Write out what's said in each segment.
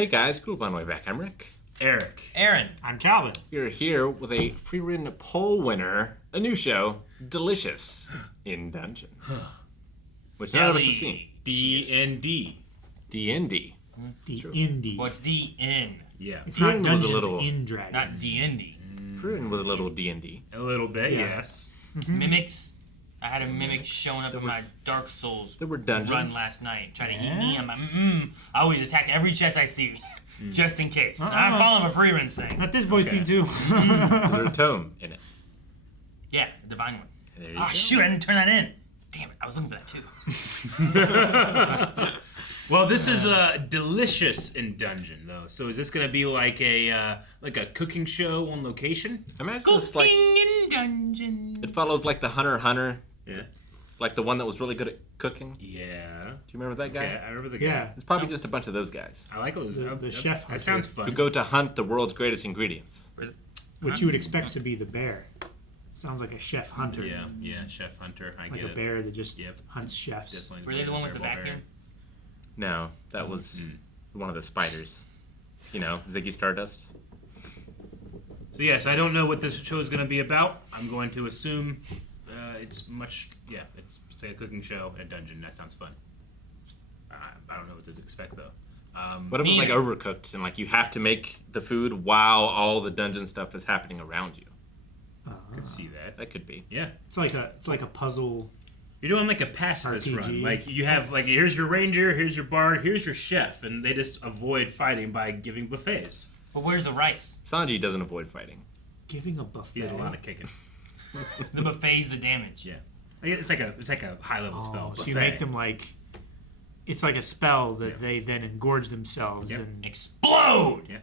Hey guys, group on my back. I'm Rick. Eric. Aaron. I'm Calvin. We're here with a free-written poll winner, a new show, Delicious in Dungeon, which none of us have seen. D&D. D&D. The indie. What's D-N? Yeah. It's not Free-written was Dungeons a little. in Dragons. Not D&D. Free-written was a little D&D. A little bit, Yeah. yes. Mimics. I had a mimic showing up in my Dark Souls There were dungeons. run last night, trying to eat me. I'm like, I always attack every chest I see, just in case. I'm following a free run thing. Let this boy Okay. be too. Was there a tome in it? Yeah, a divine one. There you Oh go. shoot, I didn't turn that in. Damn it, I was looking for that too. Well, this is Delicious in Dungeon, though. So is this going to be like a cooking show on location? Imagine Cooking this like in dungeons. it follows like the Hunter x Hunter, Yeah. like the one that was really good at cooking. Do Yeah. you remember that guy? Yeah, I remember the guy. Yeah. It's probably just a bunch of those guys I like those. The chef hunter. That sounds who fun. go to hunt the world's greatest ingredients. Which you would expect to be the bear. Sounds like a chef hunter. Yeah, Chef Hunter. I Like get a it. bear that just Yep. hunts chefs. Definitely Were they the one with the Bear. vacuum? No, that was one of the spiders. You know, Ziggy Stardust. So yes, I don't know what this show is going to be about. I'm going to assume it's it's like a cooking show in a dungeon. That sounds fun. I don't know what to expect though. What if it's like Neither. overcooked and like you have to make the food while all the dungeon stuff is happening around you? Could see that. That could be. Yeah. It's like a puzzle. You're doing like a pacifist RPG. run. Like you have like here's your ranger, here's your bard, here's your chef, and they just avoid fighting by giving buffets. But where's the rice? Sanji doesn't avoid fighting. Giving a buffet. He does a lot of kicking. The buffet's the damage. Yeah. It's like a high level spell. So you buffet. make them like. It's like a spell that they then engorge themselves Yep. and. Explode! Yeah.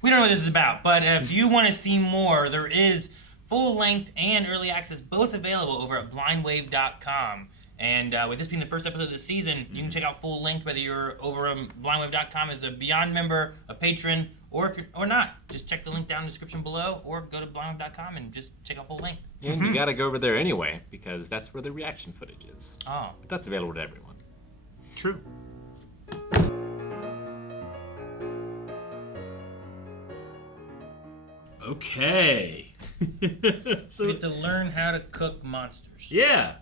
We don't know what this is about, but if you want to see more, there is full-length and early access both available over at blindwave.com. And with this being the first episode of the season, you can check out full-length whether you're over on blindwave.com as a Beyond member, a patron, or if you're or not. Just check the link down in the description below, or go to blindwave.com and just check out full-length. And you gotta go over there anyway, because that's where the reaction footage is. Oh. But that's available to everyone. True. Okay. So you get to learn how to cook monsters. Yeah.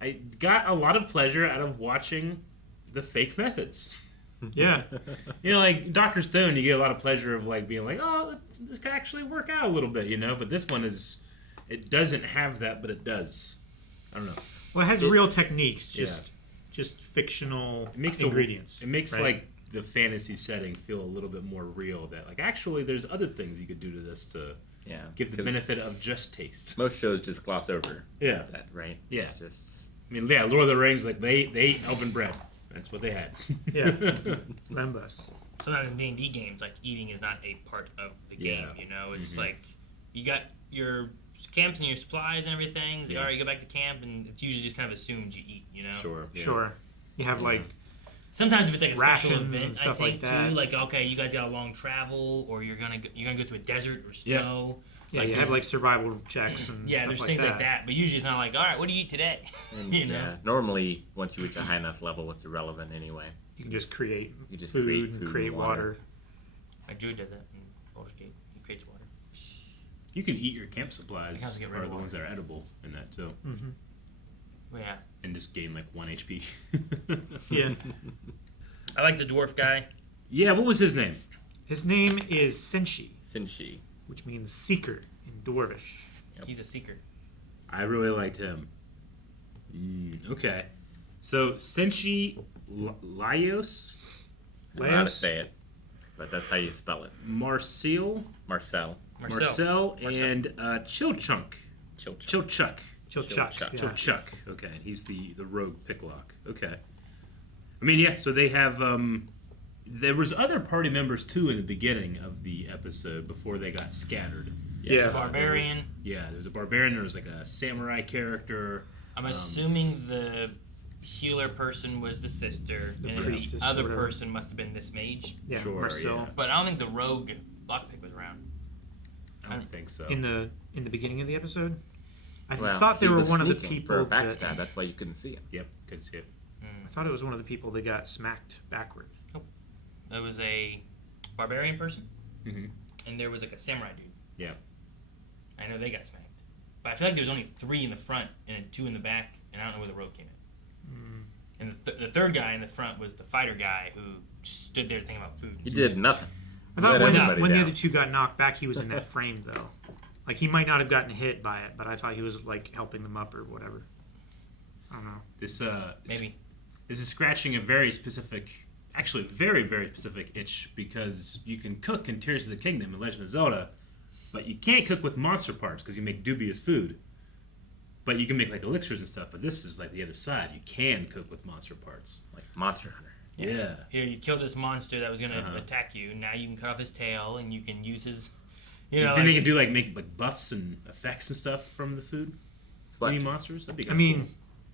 I got a lot of pleasure out of watching the fake methods. Yeah. You know, like Dr. Stone, you get a lot of pleasure of like being like, oh, this could actually work out a little bit, you know? But this one it doesn't have that, but it does. I don't know. Well, it has real techniques, Yeah. just fictional It makes ingredients. It makes right? like the fantasy setting feel a little bit more real. That like actually, there's other things you could do to this to Yeah. give the 'cause benefit of just taste. Most shows just gloss over Yeah. that, right? Yeah. It's just I mean, yeah, Lord of the Rings, like they ate elven bread. That's what they had. Yeah. Lembas. Sometimes in D&D games, like eating is not a part of the game. Yeah. You know, it's like you got your camps and your supplies and everything. It's like, all right, you go back to camp, and it's usually just kind of assumed you eat. You know. Sure. Yeah. Sure. You have like Sometimes if it's like a special Rations and event, I stuff like think that. too. Like okay, you guys got a long travel, or you're gonna go to a desert or snow. yeah, like you have like survival checks and Yeah, stuff there's like things that. like that. But usually it's not like, all right, what do you eat today? and, you know. yeah. Normally, once you reach a high enough level, it's irrelevant anyway. You can just create You just food create and food create and water. Like Drew does that in Baldur's Gate. He creates water. You can eat your camp supplies, I have to get rid or of the water. ones that are edible in that too, Well, yeah. and just gain like 1 HP. Yeah. I like the dwarf guy. Yeah, what was his name? His name is Senshi, Sinshi. which means seeker in Dwarvish. He's a seeker. I really liked him. Okay, so Senshi Laios I don't know how to Laios? say it, but that's how you spell it. Marcel, Marcel. Marcel, and Chilchunk. Chilchuk. Chilchuck. Chilchuck. Chilchuck. Yeah. Chilchuck. Okay, and he's the rogue picklock. Okay. I mean, yeah. So they have. There was other party members too in the beginning of the episode before they got scattered. Yeah. Barbarian. Yeah, there was a barbarian. There was like a samurai character. I'm assuming the healer person was the sister, and then priestess the or other whatever. person must have been this mage. Yeah, Sure, Marcel. yeah. But I don't think the rogue lockpick was around. I don't think so. In the beginning of the episode, I Well, thought they he were was one of the sneaking people for a that backstab. That's why you couldn't see him. Yep, couldn't see it. I thought it was one of the people that got smacked backward. There was a barbarian person, Mm-hmm. and there was like a samurai dude. Yeah. I know they got smacked. But I feel like there was only 3 in the front and 2 in the back, and I don't know where the road came in. And the third guy in the front was the fighter guy who stood there thinking about food. He did nothing. I thought Let when everybody the down. other 2 got knocked back, he was in that frame though. Like he might not have gotten hit by it, but I thought he was like helping them up or whatever. I don't know. This Maybe. This is scratching a very specific, actually very, very specific itch, because you can cook in Tears of the Kingdom in Legend of Zelda, but you can't cook with monster parts because you make dubious food. But you can make like elixirs and stuff, but this is like the other side. You can cook with monster parts. Like Monster Hunter. Yeah. Here, you killed this monster that was going to attack you. Now you can cut off his tail, and you can use his... You know, then they like, can do make like buffs and effects and stuff from the food. It's what? Eating monsters. That'd be I kinda mean, cool.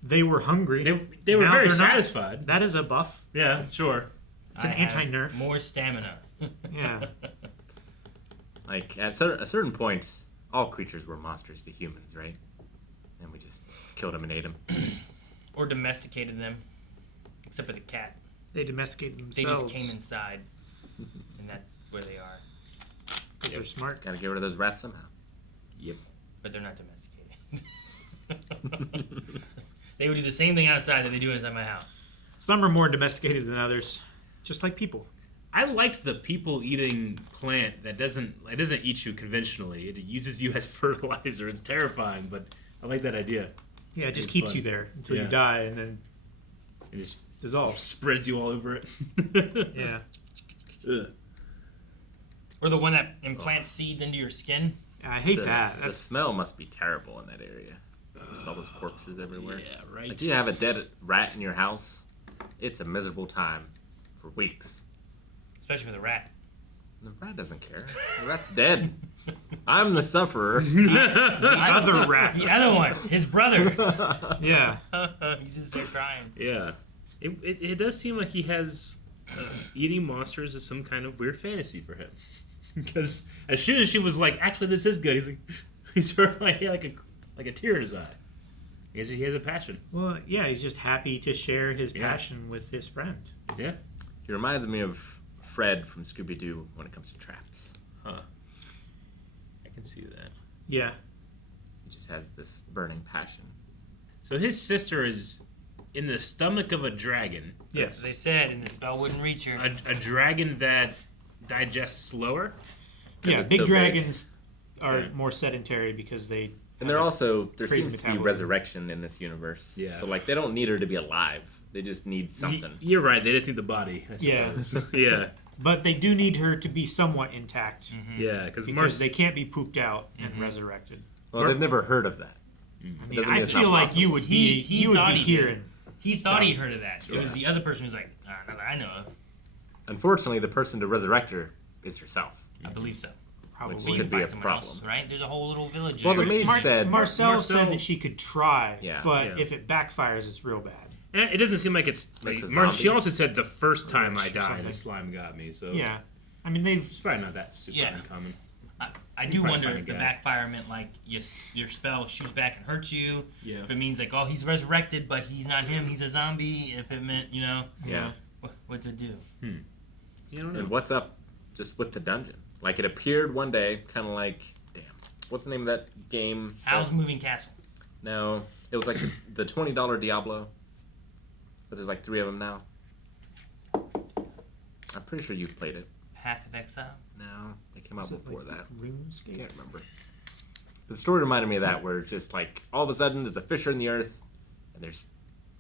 they were hungry. They were Now very they're not. satisfied. That is a buff. Yeah, sure. It's an I have anti-nerf. More stamina. Yeah. Like, at a certain point, all creatures were monsters to humans, right? And we just killed them and ate them. Or domesticated them. Except for the cat. They domesticated They themselves. just came inside. And that's where they are. because they're smart. Gotta get rid of those rats somehow. Yep. But they're not domesticated. They would do the same thing outside that they do inside my house. Some are more domesticated than others, just like people. I liked the people-eating plant that doesn't eat you conventionally. It uses you as fertilizer. It's terrifying, but I like that idea. Yeah, it just It's keeps fun. you there until Yeah. you die and then It just dissolves. spreads you all over it. Yeah. Ugh. Or the one that implants seeds into your skin. I hate The, that. the That's smell must be terrible in that area. There's all those corpses everywhere. Yeah, right. Like, you have a dead rat in your house, it's a miserable time for weeks. Especially for the rat. The rat doesn't care. The rat's dead. I'm the sufferer. the other rat. The other one, his brother. Yeah. He's just there crying. Yeah. It does seem like he has eating monsters is some kind of weird fantasy for him. Because as soon as she was like, actually, this is good, he's like, he's sort of like a tear in his eye. He has a passion. Well, yeah, he's just happy to share his Yeah. passion with his friend. Yeah. He reminds me of Fred from Scooby-Doo when it comes to traps. Huh. I can see that. Yeah. He just has this burning passion. So his sister is in the stomach of a dragon. Yes. They said, and the spell wouldn't reach her. A dragon that digests slower. Yeah, it's big so big. dragons are Yeah. more sedentary because they... And there also, there Crazy seems to be metabolism. resurrection in this universe. Yeah. So, like, they don't need her to be alive. They just need something. You're right. They just need the body. I Yeah. suppose. Yeah. But they do need her to be somewhat intact Yeah. Because because they can't be pooped out and resurrected. Well, they've never heard of that. I mean, doesn't mean I it's not feel like possible. you would be He you would thought be he did. hearing. He thought he heard of that. It was Yeah. the other person who was like, not that I know of. Unfortunately, the person to resurrect her is herself. I believe so. Probably. Which We could can be find a someone problem. else, right? There's a whole little village. Well, the there. maid said... Marcel said Marcel- that she could try, Yeah. but Yeah. if it backfires, it's real bad. And it doesn't seem like it's. Makes a She zombie. also said the first time I Or died, something. the slime got me. So Yeah, I mean they've it's probably not that super Yeah. uncommon. I do probably wonder find if a the guy. backfire meant like your spell shoots back and hurts you. Yeah. If it means like, oh, he's resurrected, but he's not him, he's a zombie. If it meant, Yeah. what's it do? You don't know. And what's up just with the dungeon? Like, it appeared one day, kind of like... Damn. What's the name of that game? Howl's Moving Castle? No. It was like the $20 Diablo. But there's like 3 of them now. I'm pretty sure you've played it. Path of Exile? No. It came out before that. RuneScape. Can't remember. The story reminded me of that, where it's just like, all of a sudden, there's a fissure in the earth, and there's,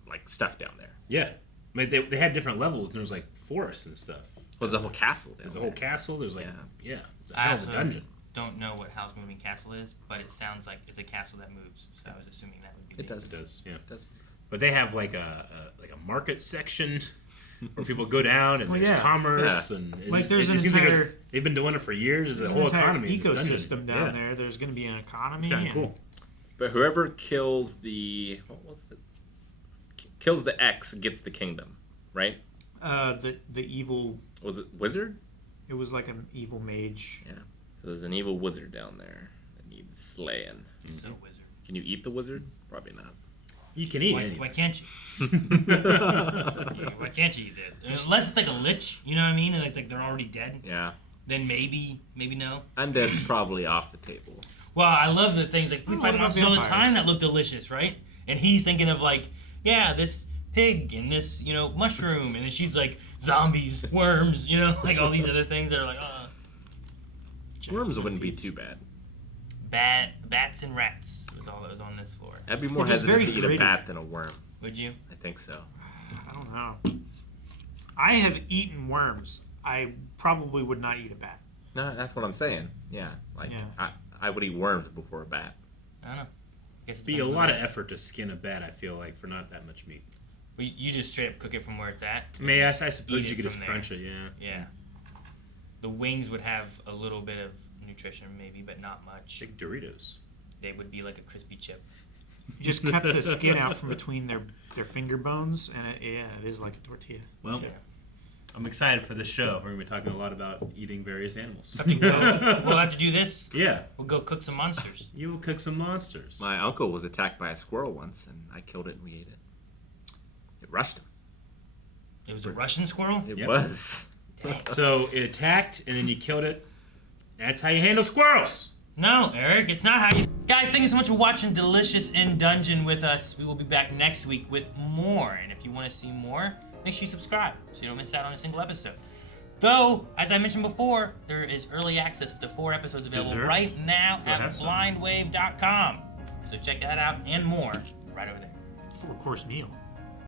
like, stuff down there. Yeah. I mean, they had different levels, and there was like forests and stuff. Well, there's a whole castle down There's a there. whole castle. There's like Yeah. it's a I hell of a also dungeon. don't know what Howl's Moving Castle is, but it sounds like it's a castle that moves. So I was assuming that would be It does. It does. Yeah. It does. But they have like a market section where people go down and Well, there's yeah. commerce and it Like, just- there's it an seems like entire- they've been doing it for years. There's a There's whole an entire economy in this dungeon. ecosystem down Yeah. there. There's going to be an economy. It's kind and- of cool. But whoever kills the... What was it? Kills the X gets the kingdom, right? The evil. Was it wizard? It was like an evil mage. Yeah. So there's an evil wizard down there that needs slaying. So wizard. Can you eat the wizard? Probably not. You can eat Why, it. why can't you? Yeah, why can't you eat it? Unless it's like a lich, you know what I mean? And it's like they're already dead. Yeah. Then maybe no. Undead's probably off the table. Well, I love the things like we Oh, fight what about monsters all the vampires? time that look delicious, right? And he's thinking of like, yeah, this pig and this, mushroom, and then she's like zombies, worms, like all these other things that are like, Worms wouldn't be too bad. bats and rats was all that was on this floor. I'd be more They're just hesitant to very eat a gritty. bat than a worm. Would you? I think so. I don't know. I have eaten worms. I probably would not eat a bat. No, that's what I'm saying. Yeah. Yeah. I would eat worms before a bat. I don't know. Guess Be a lot of effort to skin a bat. I feel like for not that much meat. Well, you just straight up cook it from where it's at. I mean, I Just suppose eat you it could just from there. crunch it. Yeah. Yeah. The wings would have a little bit of nutrition, maybe, but not much. Like Doritos. They would be like a crispy chip. You just cut the skin out from between their finger bones, and it is like a tortilla. Well, Sure. I'm excited for this show. We're gonna be talking a lot about eating various animals. Have to go. We'll have to do this. Yeah. We'll go cook some monsters. You will cook some monsters. My uncle was attacked by a squirrel once, and I killed it and we ate it. It rushed him. It was a Russian squirrel? It Yep. was. So it attacked, and then you killed it. That's how you handle squirrels. No, Eric, it's not how you... Guys, thank you so much for watching Delicious in Dungeon with us. We will be back next week with more. And if you want to see more, make sure you subscribe so you don't miss out on a single episode. Though, as I mentioned before, there is early access up to 4 episodes available Desserts? right now We'll at have some. blindwave.com. So check that out and more right over there. 4-course meal.